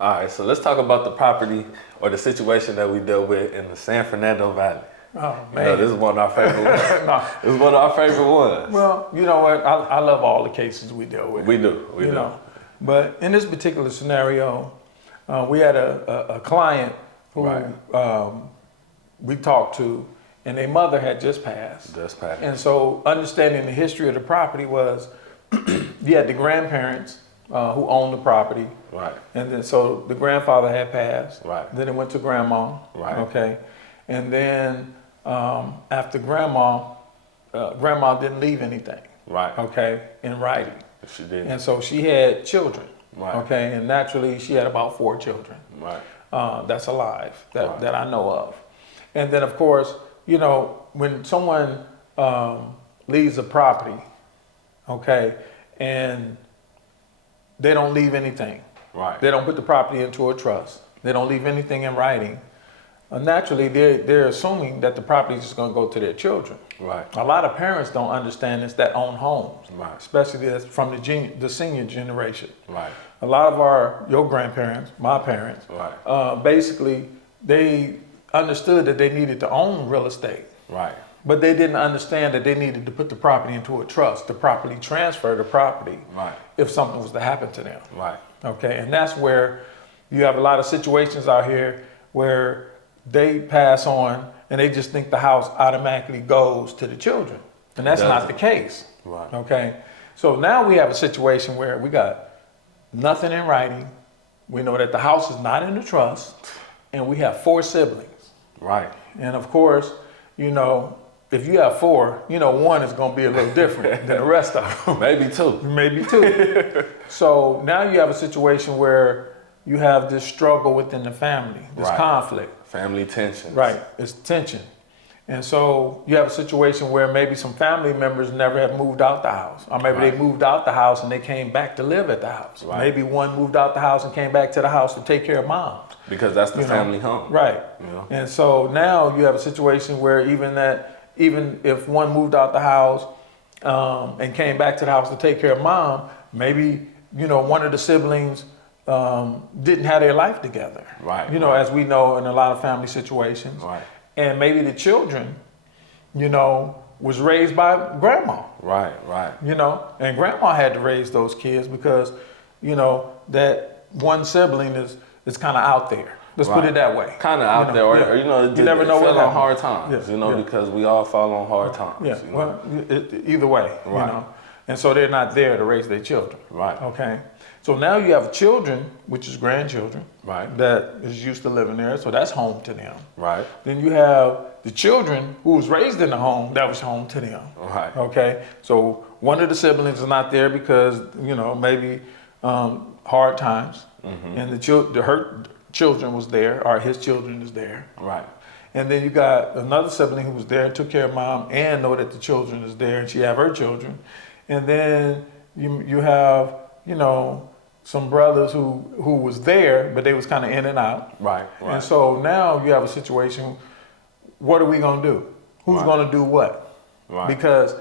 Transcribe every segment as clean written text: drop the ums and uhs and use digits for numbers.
All right, so let's talk about the property or the situation that we dealt with in the San Fernando Valley. Oh, You man. know, this is one of our favorite ones. No. This is one of our favorite ones. Well, you know what? I love all the cases we deal with. We do. We you do. know. But in this particular scenario, we had a client who we talked to, and their mother had just passed. And so understanding the history of the property was you had the grandparents who owned the property. Right. And then so the grandfather had passed. Right. Then it went to grandma. Right. Okay. And then after grandma didn't leave anything. Right. Okay, in writing. She did. And so she had children. Right. Okay, and naturally she had about 4 children. Right. That's alive that I know of. And then of course, you know, when someone leaves a property, okay, and they don't leave anything. Right. They don't put the property into a trust. They don't leave anything in writing. Naturally, they're assuming that the property is just going to go to their children. Right. A lot of parents don't understand this that own homes, Right. especially that's from the senior generation. Right. A lot of your grandparents, my parents, Right. basically they understood that they needed to own real estate. Right. But they didn't understand that they needed to put the property into a trust to properly transfer the property Right. if something was to happen to them. Right. Okay, and that's where you have a lot of situations out here where they pass on and they just think the house automatically goes to the children. And that's not the case. Right. Okay, so now we have a situation where we got nothing in writing. We know that the house is not in the trust, and we have 4 siblings. Right. And of course, you know, if you have 4, you know, 1 is going to be a little different than the rest of them. Maybe 2. Maybe 2. So now you have a situation where you have this struggle within the family, this conflict. Family tension. Right, it's tension. And so you have a situation where maybe some family members never have moved out the house. Or maybe they moved out the house and they came back to live at the house. Right. Maybe one moved out the house and came back to the house to take care of mom. Because that's the family home. Right. You know? And so now you have a situation where even if one moved out the house and came back to the house to take care of mom, maybe, you know, one of the siblings didn't have their life together. Right. You know, as we know in a lot of family situations. Right. And maybe the children, you know, was raised by grandma. Right. Right. You know, and grandma had to raise those kids because, you know, that one sibling is kind of out there. Let's put it that way. Kind of out there, or you know, you never know what on hard times. You know, because we all fall on hard times. Yeah. You know? Well, either way. Right. You know, and so they're not there to raise their children. Right. Okay. So now you have children, which is grandchildren. Right. That is used to living there, so that's home to them. Right. Then you have the children who was raised in the home, that was home to them. Right. Okay. So one of the siblings is not there because, you know, maybe hard times, and her children was there, or his children is there. Right. And then you got another sibling who was there, took care of mom, and know that the children is there, and she have her children. And then you have, you know, some brothers who was there, but they was kind of in and out. Right. Right. And so now you have a situation, what are we going to do? Who's going to do what? Right. Because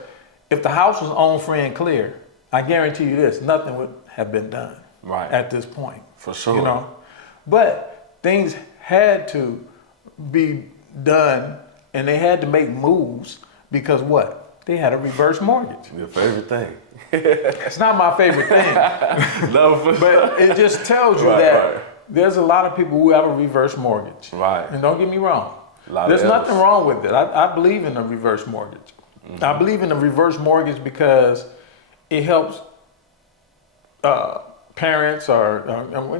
if the house was owned free and clear, I guarantee you this, nothing would have been done at this point. For sure. You know? But things had to be done, and they had to make moves because what? They had a reverse mortgage. Your favorite thing. It's not my favorite thing. No, but it just tells you that there's a lot of people who have a reverse mortgage. Right. And don't get me wrong. There's nothing wrong with it. I believe in a reverse mortgage. I believe in a reverse mortgage because it helps parents or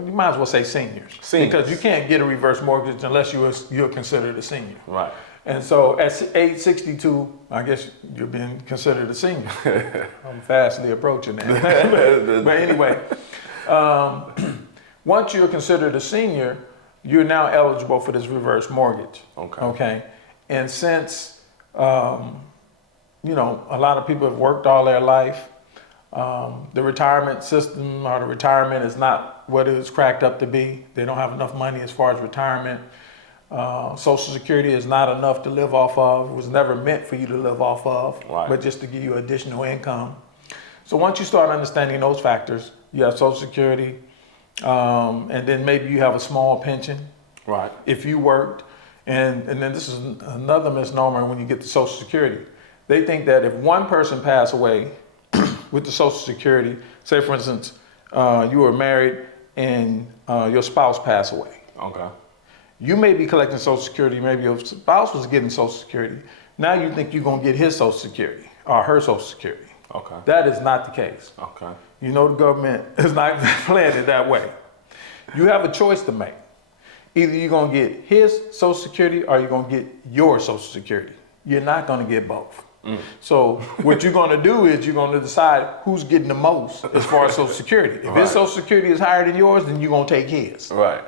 you might as well say seniors. Because you can't get a reverse mortgage unless you're considered a senior. Right. And so at age 62, I guess you're being considered a senior. I'm fastly approaching that. But anyway, once you're considered a senior, you're now eligible for this reverse mortgage. Okay. And since, you know, a lot of people have worked all their life, the retirement system or the retirement is not what it was cracked up to be. They don't have enough money as far as retirement. Social Security is not enough to live off of. It was never meant for you to live off of, but just to give you additional income. So once you start understanding those factors, you have Social Security, and then maybe you have a small pension. Right. If you worked, and then this is another misnomer when you get to Social Security. They think that if one person passed away with the Social Security, say for instance, you were married and your spouse passed away. Okay. You may be collecting Social Security, maybe your spouse was getting Social Security. Now you think you're gonna get his Social Security or her Social Security. Okay. That is not the case. Okay. You know the government is not playing it that way. You have a choice to make. Either you're gonna get his Social Security or you're gonna get your Social Security. You're not gonna get both. So what you're gonna do is you're gonna decide who's getting the most as far as Social Security. If his Social Security is higher than yours, then you're gonna take his. Right.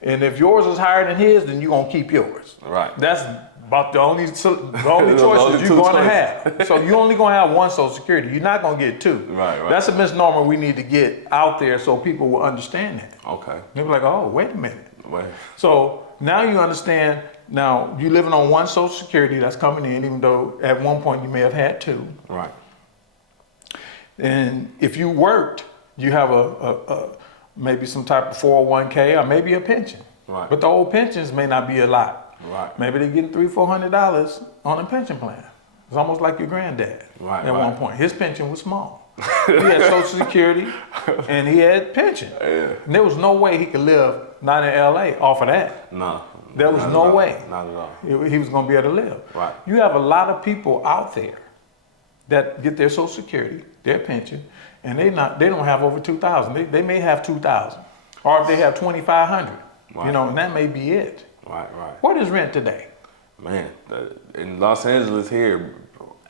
And if yours is higher than his, then you're gonna keep yours. Right. That's about the only choices only you're gonna have. So you're only gonna have one Social Security. You're not gonna get two. Right. That's a misnomer we need to get out there so people will understand that. Okay. They'll be like, oh, wait a minute. Wait. So now you understand, now you're living on one Social Security that's coming in, even though at one point you may have had two. Right. And if you worked, you have a maybe some type of 401k or maybe a pension. Right. But the old pensions may not be a lot. Right. Maybe they're getting $300-400 on a pension plan. It's almost like your granddad at one point. His pension was small. He had Social Security and he had pension. Yeah. And there was no way he could live, not in LA, off of that. No. There was no way. Not at all. He was going to be able to live. Right. You have a lot of people out there that get their Social Security, their pension, and they don't have over 2,000. They may have 2,000, or if they have 2,500, Right. you know, and that may be it. Right. What is rent today? Man, in Los Angeles here,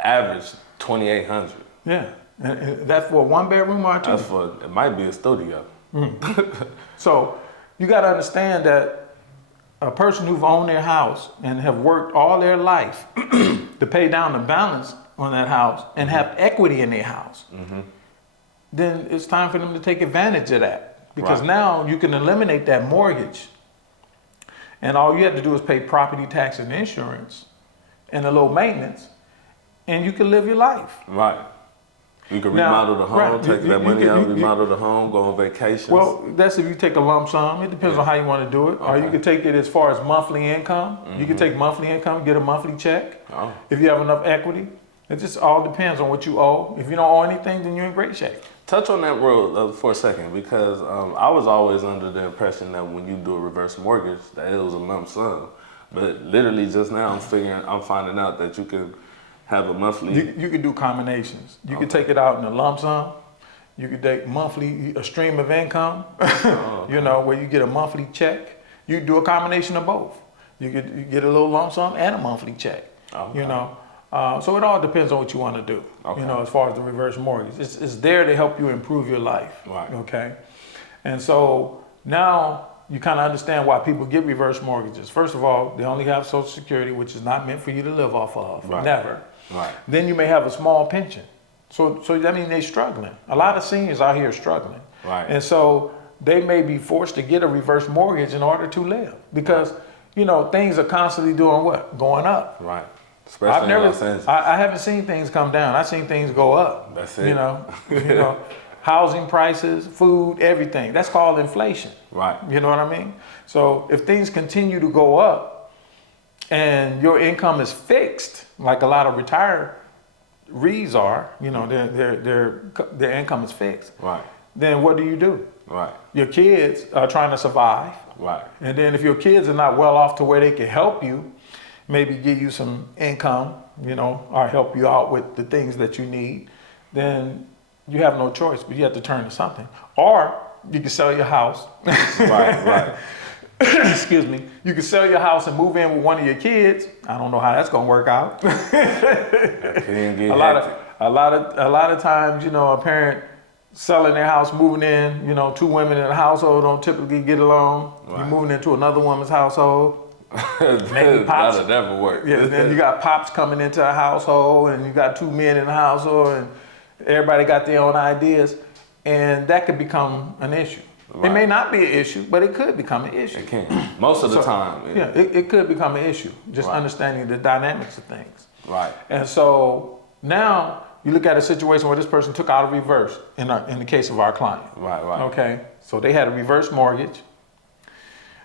average 2,800. Yeah, and that's for a one bedroom or a two. That's for, it might be a studio. So you got to understand that a person who've owned their house and have worked all their life to pay down the balance on that house and have equity in their house, then it's time for them to take advantage of that. Because now you can eliminate that mortgage and all you have to do is pay property tax and insurance and a little maintenance and you can live your life. Right. You can Now, remodel the home, take that money out, remodel the home, go on vacations. Well, that's if you take a lump sum. It depends on how you want to do it. Or you can take it as far as monthly income. You can take monthly income, get a monthly check. Oh. If you have enough equity. It just all depends on what you owe. If you don't owe anything, then you're in great shape. Touch on that real for a second, because I was always under the impression that when you do a reverse mortgage, that it was a lump sum. But literally just now, I'm finding out that you can have a monthly. You can do combinations. You can take it out in a lump sum. You could take monthly, a stream of income, you know, where you get a monthly check. You do a combination of both. You get a little lump sum and a monthly check, you know. So it all depends on what you want to do, you know, as far as the reverse mortgage. It's there to help you improve your life, okay? And so now you kind of understand why people get reverse mortgages. First of all, they only have Social Security, which is not meant for you to live off of, never. Right. Then you may have a small pension. So that means they're struggling. A lot of seniors out here are struggling. Right. And so they may be forced to get a reverse mortgage in order to live because, you know, things are constantly doing what? Going up. Right. Especially in Los Angeles. I haven't seen things come down. I've seen things go up. That's it. You know, housing prices, food, everything. That's called inflation. Right. You know what I mean? So if things continue to go up and your income is fixed, like a lot of retirees are, you know, their income is fixed. Right. Then what do? Right. Your kids are trying to survive. Right. And then if your kids are not well off to where they can help you, maybe give you some income, you know, or help you out with the things that you need, then you have no choice, but you have to turn to something. Or you can sell your house. Right. Excuse me. You can sell your house and move in with one of your kids. I don't know how that's gonna work out. A lot of times, you know, a parent selling their house, moving in, you know, two women in a household don't typically get along. Right. You're moving into another woman's household. Maybe pops. That'll never work. Yeah, then you got pops coming into a household and you got two men in the household and everybody got their own ideas and that could become an issue. Right. It may not be an issue, but it could become an issue. It can. Most of the time. Yeah, it could become an issue, just understanding the dynamics of things. Right. And so now you look at a situation where this person took out a reverse in the case of our client. Right. Okay. So they had a reverse mortgage.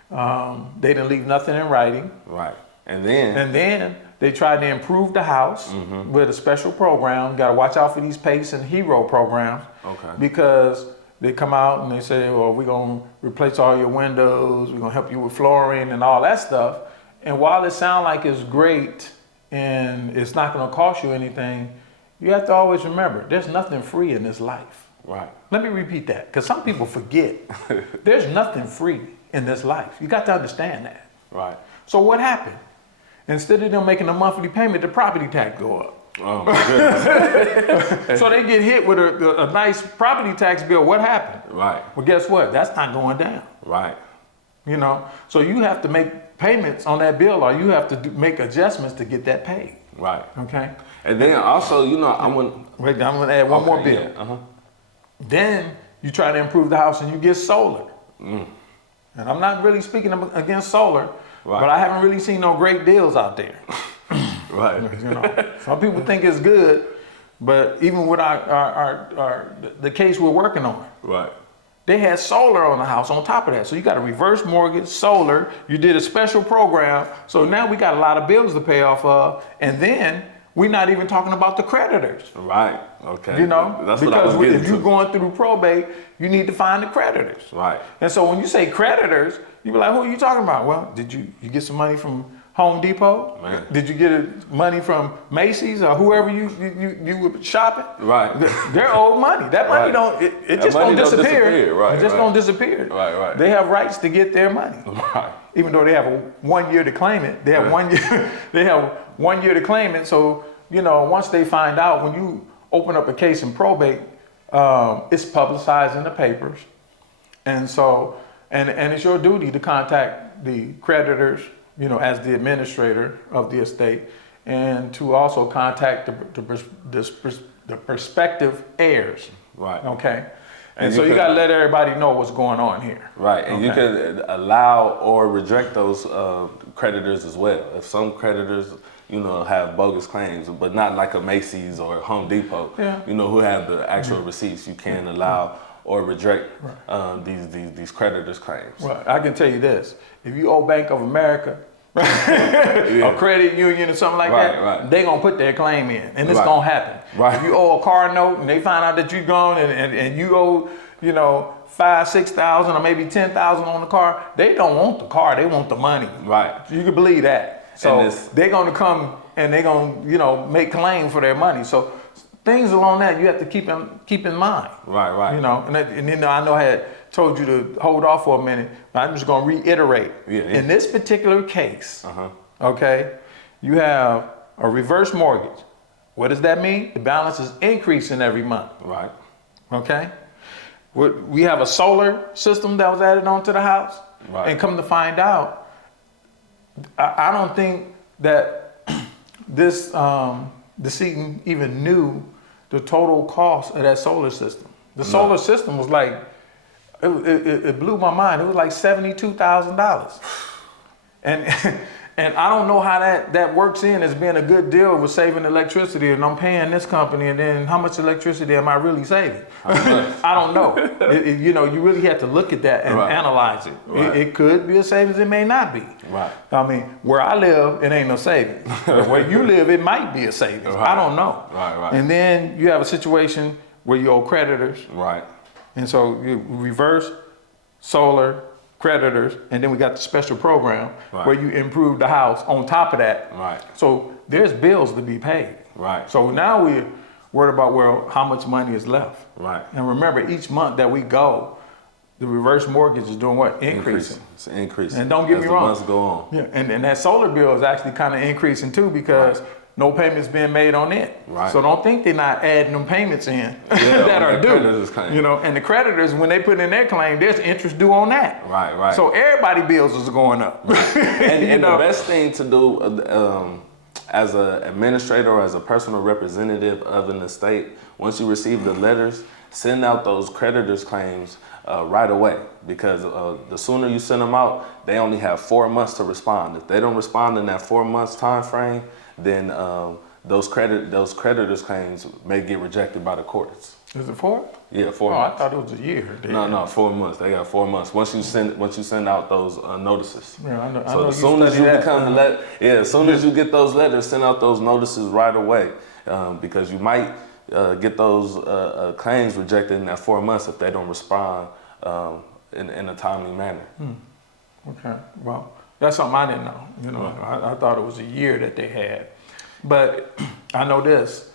They didn't leave nothing in writing. Right. And then they tried to improve the house with a special program. Got to watch out for these PACE and HERO programs. Okay. Because they come out and they say, well, we're going to replace all your windows. We're going to help you with flooring and all that stuff. And while it sounds like it's great and it's not going to cost you anything, you have to always remember, there's nothing free in this life. Right. Let me repeat that, because some people forget. There's nothing free in this life. You got to understand that. Right. So what happened? Instead of them making a monthly payment, the property tax go up. Oh my goodness. So they get hit with a nice property tax bill. What happened? Right. Well, guess what? That's not going down. Right. You know, so you have to make payments on that bill, or you have to make adjustments to get that paid. Right. Okay. And then also, you know, I'm going to add one more bill. Yeah. Then you try to improve the house and you get solar. And I'm not really speaking against solar, but I haven't really seen no great deals out there. Right. You know, some people think it's good, but even with the case we're working on, Right. they had solar on the house on top of that. So you got a reverse mortgage, solar, you did a special program. So now we got a lot of bills to pay off of. And then we're not even talking about the creditors. Right. Okay. You know, that's what I was because getting if you're to. going through probate, you need to find the creditors. Right. And so when you say creditors, you be like, who are you talking about? Well, did you get some money from Home Depot? Man. Did you get money from Macy's or whoever you were shopping? Right. They're old money. That money Right. it just don't disappear. Right. It just don't disappear. Right. They have rights to get their money. Right. Even though they have 1 year to claim it. They have 1 year. They have 1 year to claim it. So, you know, once they find out, when you open up a case in probate, it's publicized in the papers. And so, and it's your duty to contact the creditors, you know, as the administrator of the estate, and to also contact the prospective heirs. Right. Okay. And so you got to let everybody know what's going on here. Right. And you can allow or reject those creditors as well. If some creditors, you know, have bogus claims, but not like a Macy's or Home Depot, you know, who have the actual receipts, you can allow or reject these creditors' claims. Right. I can tell you this: if you owe Bank of America, a credit union or something like that, they gonna put their claim in, and it's gonna happen. Right. If you owe a car note and they find out that you're gone and you owe, you know, $5,000-6,000 or maybe $10,000 on the car, they don't want the car, they want the money. Right. You can believe that. So they're gonna come and they're gonna, you know, make claim for their money. So things along that you have to keep in mind. Right. You know, and then I know I had told you to hold off for a minute, but I'm just gonna reiterate. In this particular case, okay, you have a reverse mortgage. What does that mean? The balance is increasing every month. Right. Okay. We have a solar system that was added onto the house, and come to find out, I don't think that this decedent even knew the total cost of that solar system. The solar system was like, it blew my mind. It was like $72,000. And I don't know how that works in as being a good deal with saving electricity, and I'm paying this company, and then how much electricity am I really saving? I don't know. You know, you really have to look at that and analyze it. It could be a savings, it may not be. Right. I mean, where I live, it ain't no savings. Where you live, it might be a savings. I don't know. Right. And then you have a situation where you owe creditors. Right. And so you reverse, solar, creditors, and then we got the special program where you improve the house on top of that. Right. So there's bills to be paid. Right. So now we're worried about how much money is left. Right. And remember, each month that we go, the reverse mortgage is doing what? Increasing. It's increasing. And don't get me wrong. As the months go on. Yeah. And that solar bill is actually kind of increasing too, because no payments being made on it. Right. So don't think they're not adding them payments in that are due. You know, and the creditors, when they put in their claim, there's interest due on that. Right. So everybody's bills is going up. And the best thing to do as an administrator or as a personal representative of an estate, once you receive the letters, send out those creditors' claims right away, because the sooner you send them out, they only have 4 months to respond. If they don't respond in that 4 months time frame, then those creditors' claims may get rejected by the courts. Is it 4? Yeah, 4 Oh, months. I thought it was a year. No, 4 months. They got 4 months. Once you send out those notices. Yeah, I know. So as soon as you as soon as you get those letters, send out those notices right away, because you might get those claims rejected in that 4 months if they don't respond in a timely manner. Okay, well, that's something I didn't know. You know, Right. I thought it was a year that they had, but I know this.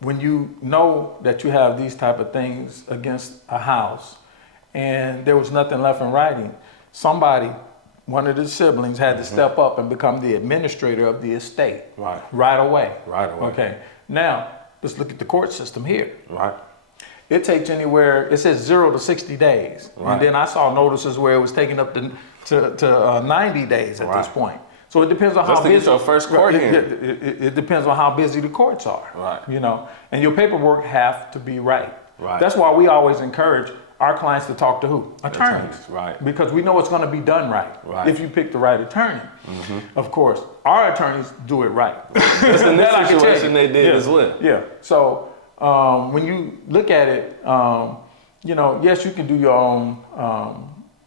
When you know that you have these type of things against a house and there was nothing left in writing, somebody, one of the siblings had to step up and become the administrator of the estate. Right away. Right away. Okay. Now, let's look at the court system here. Right. It takes anywhere, it says 0 to 60 days. Right. And then I saw notices where it was taking up to 90 days at this point. So it depends on how busy. Just to get your first court hearing. It depends on how busy the courts are. Right. You know, and your paperwork have to be right. Right. That's why we always encourage our clients to talk to who? Attorneys. Right. Because we know it's going to be done right. Right. If you pick the right attorney. Of course, our attorneys do it right. That's in this situation they did as well. Yeah. So when you look at it, you know, yes, you can do your own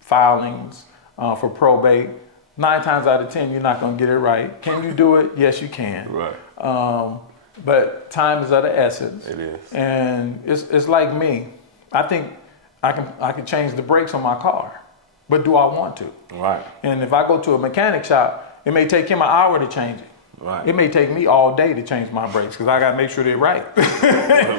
filings for probate. 9 times out of 10, you're not going to get it right. Can you do it? Yes, you can. Right. But time is of the essence. It is. And it's like me. I think I can change the brakes on my car, but do I want to? Right. And if I go to a mechanic shop, it may take him an hour to change it. Right. It may take me all day to change my brakes because I got to make sure they're right.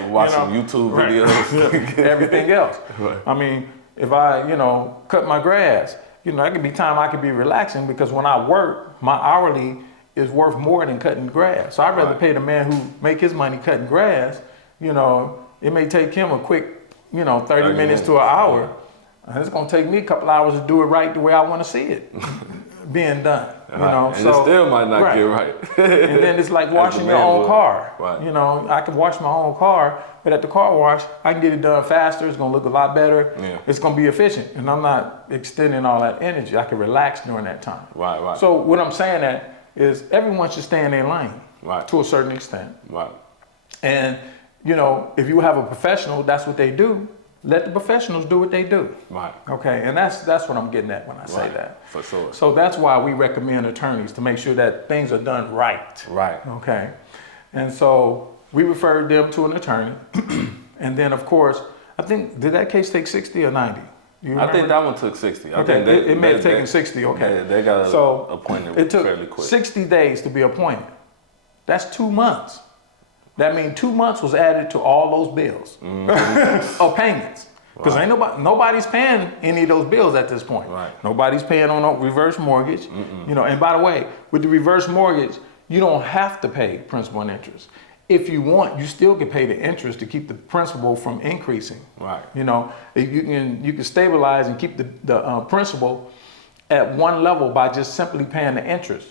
Watch some YouTube videos. Everything else. Right. I mean, if I, you know, cut my grass, you know, that could be time I could be relaxing because when I work, my hourly is worth more than cutting grass. So I'd rather pay the man who make his money cutting grass. You know, it may take him a quick, you know, 30 minutes to an hour. And it's going to take me a couple hours to do it right the way I want to see it being done. You know, and it still might not get right. And then it's like washing your own car. Right. You know, I can wash my own car, but at the car wash, I can get it done faster. It's gonna look a lot better. Yeah. It's gonna be efficient, and I'm not extending all that energy. I can relax during that time. Right. So what I'm saying that is everyone should stay in their lane to a certain extent. Right. And you know, if you have a professional, that's what they do. Let the professionals do what they do. Right. Okay, and that's what I'm getting at when I say that. For sure. So that's why we recommend attorneys to make sure that things are done right. Right. Okay. And so we referred them to an attorney. And then of course, I think, did that case take 60 or 90? I think that one took 60. Okay, it may have taken 60, okay. Yeah, they got appointed it took fairly quick. 60 days to be appointed. That's 2 months. That means 2 months was added to all those bills of payments. Because ain't nobody's paying any of those bills at this point. Right. Nobody's paying on a reverse mortgage. You know, and by the way, with the reverse mortgage, you don't have to pay principal and interest. If you want, you still can pay the interest to keep the principal from increasing. Right. You know, you can stabilize and keep the principal at one level by just simply paying the interest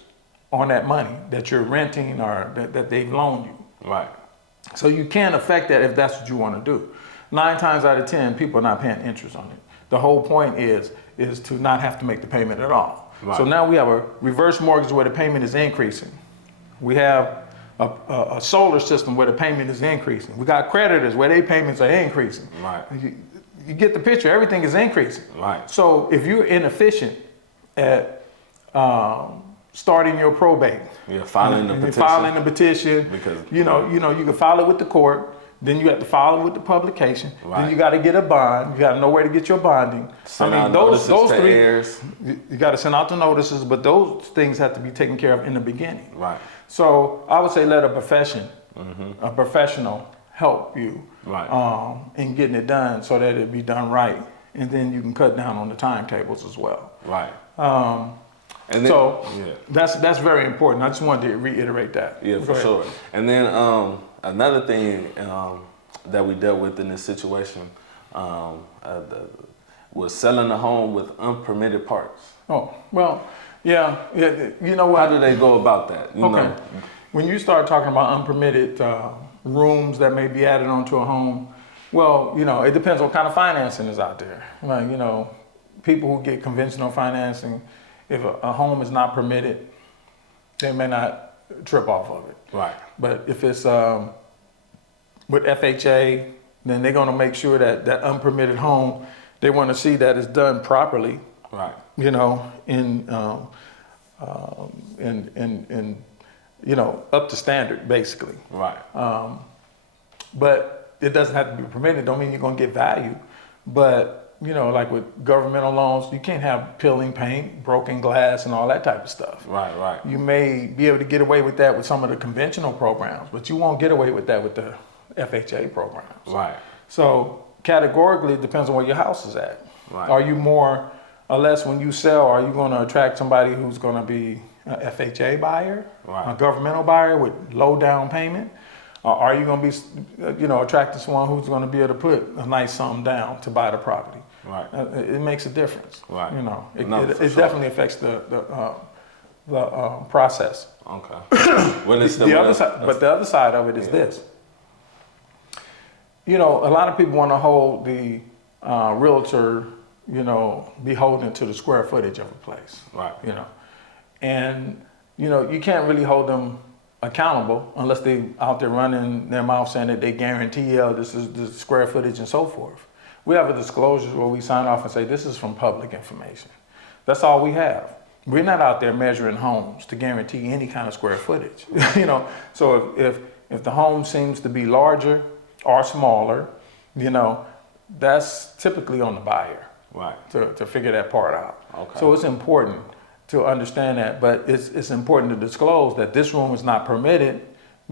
on that money that you're renting or that they've loaned you. Right. So you can affect that if that's what you want to do. 9 times out of 10, people are not paying interest on it. The whole point is to not have to make the payment at all. Right. So now we have a reverse mortgage where the payment is increasing. We have a solar system where the payment is increasing. We got creditors where their payments are increasing. Right. You get the picture, everything is increasing. Right. So if you're inefficient at starting your probate, filing the petition. Because you can file it with the court. Then you have to file it with the publication. Then you got to get a bond. You got to know where to get your bonding. Send out those three heirs. You got to send out the notices, but those things have to be taken care of in the beginning. Right. So I would say let a professional help you in getting it done so that it be done right, and then you can cut down on the timetables as well. Right. And then, that's very important. I just wanted to reiterate that. Yeah, for sure. And then another thing that we dealt with in this situation was selling the home with unpermitted parts. Oh, well, yeah. You know what? How do they go about that? You know? When you start talking about unpermitted rooms that may be added onto a home, well, you know, it depends what kind of financing is out there. Like, you know, people who get conventional financing, if a home is not permitted, they may not trip off of it. Right. But if it's with FHA, then they're going to make sure that that unpermitted home, they want to see that it's done properly. Right. You know, in you know, up to standard, basically. Right. But it doesn't have to be permitted. Don't mean you're going to get value. But, you know, like with governmental loans, you can't have peeling paint, broken glass, and all that type of stuff. Right, right. You may be able to get away with that with some of the conventional programs, but you won't get away with that with the FHA programs. Right. So categorically, it depends on where your house is at. Right. Are you more or less, when you sell, are you going to attract somebody who's going to be an FHA buyer, Right. a governmental buyer with low down payment? Or are you going to be, you know, attracting someone who's going to be able to put a nice sum down to buy the property? Right. It makes a difference. Right. You know, it For sure. definitely affects the process. Okay. When it's The other side, but the other side of it is this. You know, a lot of people want to hold the realtor, you know, beholden to the square footage of a place. Right. You know, and you know, you can't really hold them accountable unless they out there running their mouth saying that they guarantee, this is the square footage and so forth. We have a disclosure where we sign off and say this is from public information. That's all we have. We're not out there measuring homes to guarantee any kind of square footage. You know, so if the home seems to be larger or smaller, you know, that's typically on the buyer. Right. To figure that part out. Okay. So it's important to understand that, but it's important to disclose that this room is not permitted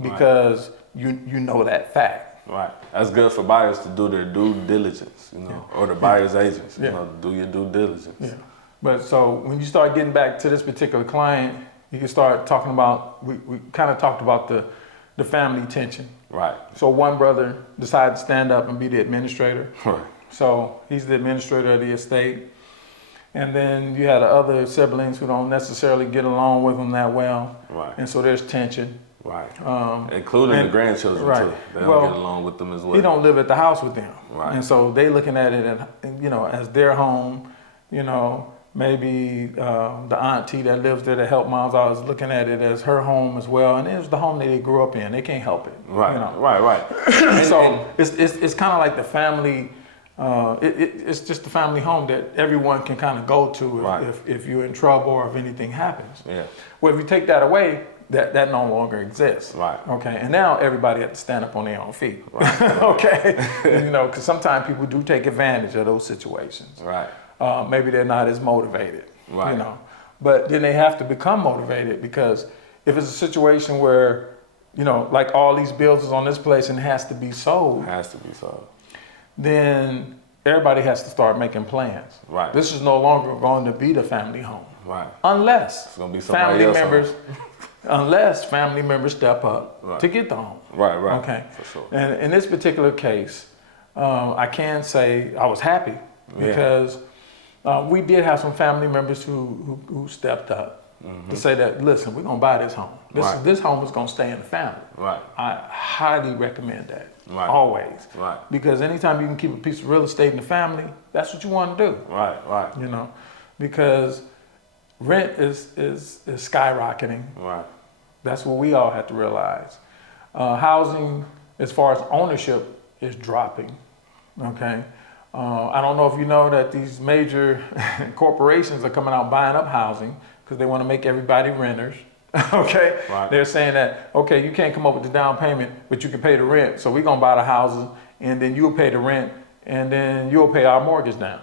because you know that fact. Right. That's good for buyers to do their due diligence, you know, or the buyer's agents, you know, do your due diligence. Yeah. But so when you start getting back to this particular client, you can start talking about, we kind of talked about the family tension. Right. So one brother decided to stand up and be the administrator. Right. So he's the administrator of the estate. And then you had the other siblings who don't necessarily get along with him that well. Right. And so there's tension. Right. Including the grandchildren too. They don't get along with them as well. He don't live at the house with them. Right. And so they looking at it, you know, as their home. You know, maybe the auntie that lives there to help moms out is looking at it as her home as well. And it's the home that they grew up in. They can't help it. Right. You know? Right. So it's kind of like the family. It's just the family home that everyone can kind of go to if you're in trouble or if anything happens. Yeah. Well, if you take that away, that no longer exists. Right. Okay. And now everybody has to stand up on their own feet. Right. Okay. You know, because sometimes people do take advantage of those situations. Right. Maybe they're not as motivated. Right. You know, but then they have to become motivated, because if it's a situation where, you know, like all these bills is on this place and has to be sold. Then everybody has to start making plans. Right. This is no longer going to be the family home. Right. Unless it's gonna be family members step up to get the home. Right. Okay. For sure. And in this particular case, I can say I was happy because we did have some family members who stepped up to say that, listen, we're gonna buy this home. This home is gonna stay in the family. Right. I highly recommend that. Right. Always. Right. Because anytime you can keep a piece of real estate in the family, that's what you want to do. Right. You know, because rent is skyrocketing. Right. That's what we all have to realize. Housing, as far as ownership, is dropping. Okay. I don't know if you know that these major corporations are coming out buying up housing because they want to make everybody renters. Okay. Right. They're saying that, okay, you can't come up with the down payment, but you can pay the rent. So we're going to buy the houses, and then you'll pay the rent, and then you'll pay our mortgage down.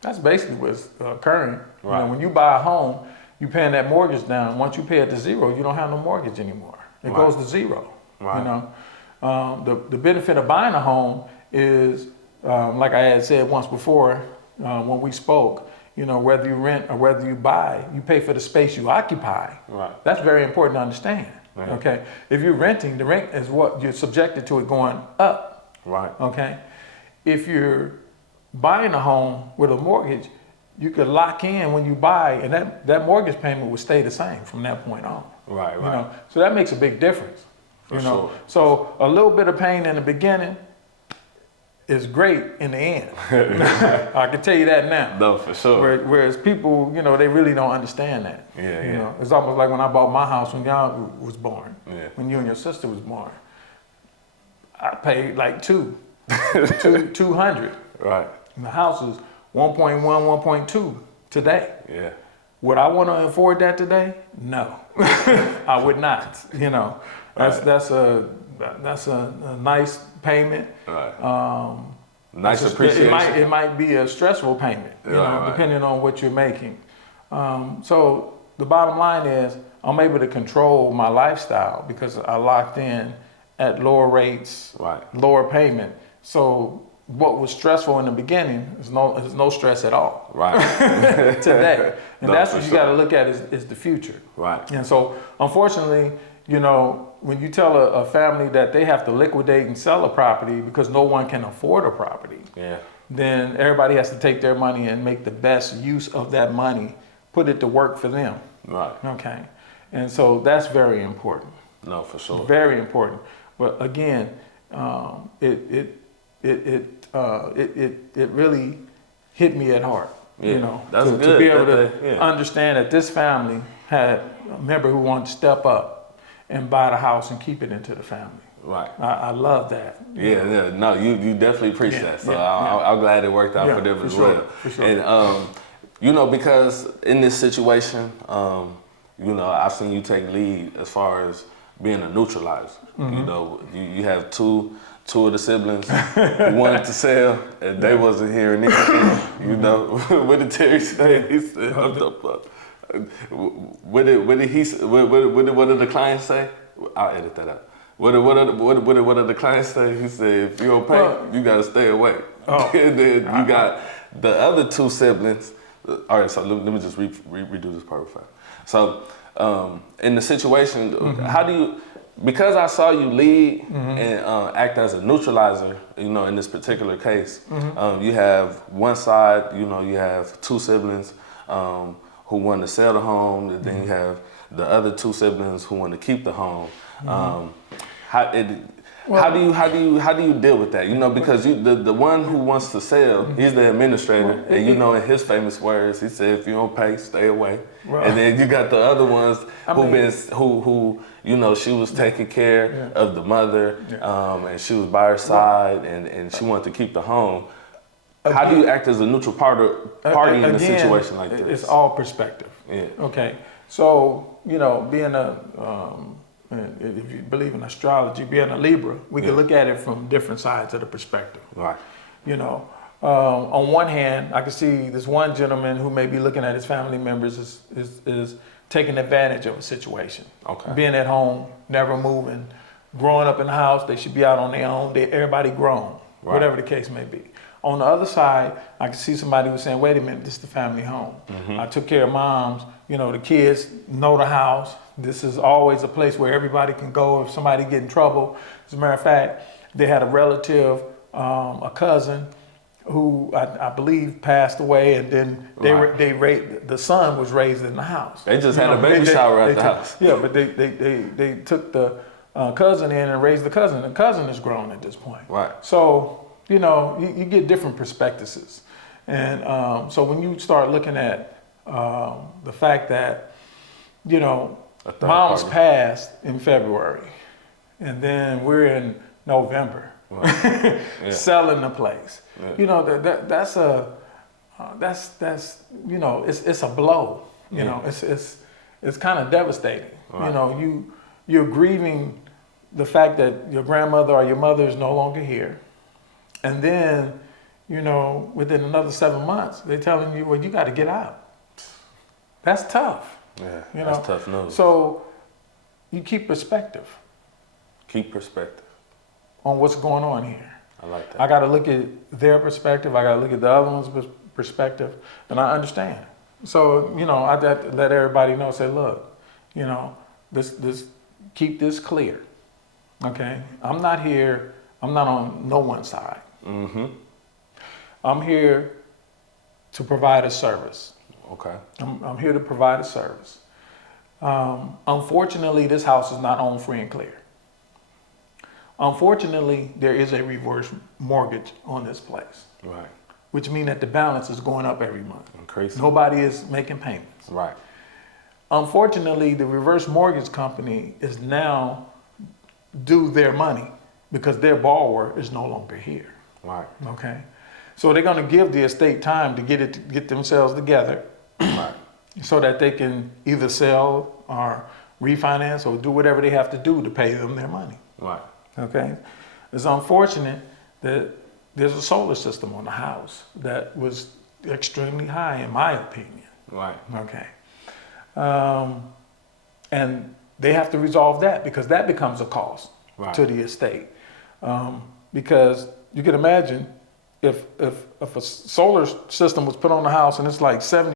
That's basically what's occurring. Right. You know, when you buy a home, you're paying that mortgage down. Once you pay it to zero, you don't have no mortgage anymore. It goes to zero. Right. You know, the benefit of buying a home is, like I had said once before when we spoke, you know, whether you rent or whether you buy, you pay for the space you occupy. Right. That's very important to understand. Right. Okay. If you're renting, the rent is what you're subjected to it going up. Right. Okay. If you're buying a home with a mortgage, you could lock in when you buy, and that mortgage payment will stay the same from that point on. Right. You know, so that makes a big difference. For you know, so a little bit of pain in the beginning is great in the end. I can tell you that now. No, for sure. Whereas people, you know, they really don't understand that. Yeah, you know, it's almost like when I bought my house when y'all was born, when you and your sister was born. I paid like 200. Right. And the house is 1.1, 1.2 today. Yeah. Would I want to afford that today? No, I would not. You know, that's a nice payment. Right. Nice appreciation. It might be a stressful payment, depending on what you're making. So the bottom line is I'm able to control my lifestyle because I locked in at lower rates, lower payment. So what was stressful in the beginning is no stress at all. Right. Today. And that's what you got to look at is the future. Right. And so unfortunately, when you tell a family that they have to liquidate and sell a property because no one can afford a property, then everybody has to take their money and make the best use of that money, put it to work for them. Right. Okay. And so that's very important. No, for sure. Very important. But again, it really hit me at heart. That's to be able to understand that this family had a member who wanted to step up and buy the house and keep it into the family. Right. I love that. Yeah. No, you definitely preach that. So I'm glad it worked out for them as well. For sure. And because in this situation, I've seen you take lead as far as being a neutralizer. Mm-hmm. You have two of the siblings who wanted to sell, and they wasn't hearing anything. What did Terry say? He said, "What the fuck?" What did the clients say? I'll edit that out. What did the clients say? He said, "If you don't pay, you gotta stay away." Oh. And then you got the other two siblings. All right, so let me just redo this part real fast. So, in the situation, how do you? Because I saw you lead and act as a neutralizer, in this particular case, you have one side, you have two siblings who want to sell the home, and then you have the other two siblings who want to keep the home. How do you deal with that? Because the one who wants to sell, he's the administrator, and in his famous words, he said, "If you don't pay, stay away." Right. And then you got the other ones who she was taking care of the mother, and she was by her side, and she wanted to keep the home. How do you act as a neutral party in a situation like this? It's all perspective. Yeah. Okay. So being if you believe in astrology, being a Libra, we can look at it from different sides of the perspective. Right. On one hand, I can see this one gentleman who may be looking at his family members is taking advantage of a situation. Okay. Being at home, never moving, growing up in the house, they should be out on their own. Everybody grown, whatever the case may be. On the other side, I can see somebody who's saying, "Wait a minute, this is the family home. I took care of moms. The kids know the house. This is always a place where everybody can go if somebody get in trouble." As a matter of fact, they had a relative, a cousin, who I believe passed away, and then the son was raised in the house. They just had a baby shower at the house. Yeah, but they took the cousin in and raised the cousin. The cousin is grown at this point. Right. So you get different perspectives, and so when you start looking at the fact that mom's passed in February, and then we're in November, selling the place. Yeah. That's it's a blow. It's kind of devastating. Right. You're grieving the fact that your grandmother or your mother is no longer here, and then within another 7 months they're telling you, "Well, you got to get out." That's tough. Yeah, that's tough news. So you keep perspective. Keep perspective on what's going on here. I like that. I got to look at their perspective. I got to look at the other one's perspective, and I understand. So I have to let everybody know. Say, look, this keep this clear. Okay, I'm not here. I'm not on no one side. Mm-hmm. I'm here to provide a service. Okay. I'm here to provide a service. Unfortunately, this house is not owned free and clear. Unfortunately, there is a reverse mortgage on this place. Right. Which means that the balance is going up every month. Crazy. Nobody is making payments. Right. Unfortunately, the reverse mortgage company is now due their money because their borrower is no longer here. Right. Okay. So they're going to give the estate time to get themselves together, Right. so that they can either sell or refinance or do whatever they have to do to pay them their money. Right. Okay. It's unfortunate that there's a solar system on the house that was extremely high, in my opinion. Right. Okay. And they have to resolve that, because that becomes a cost to the estate. Because you can imagine if a solar system was put on the house and it's like 70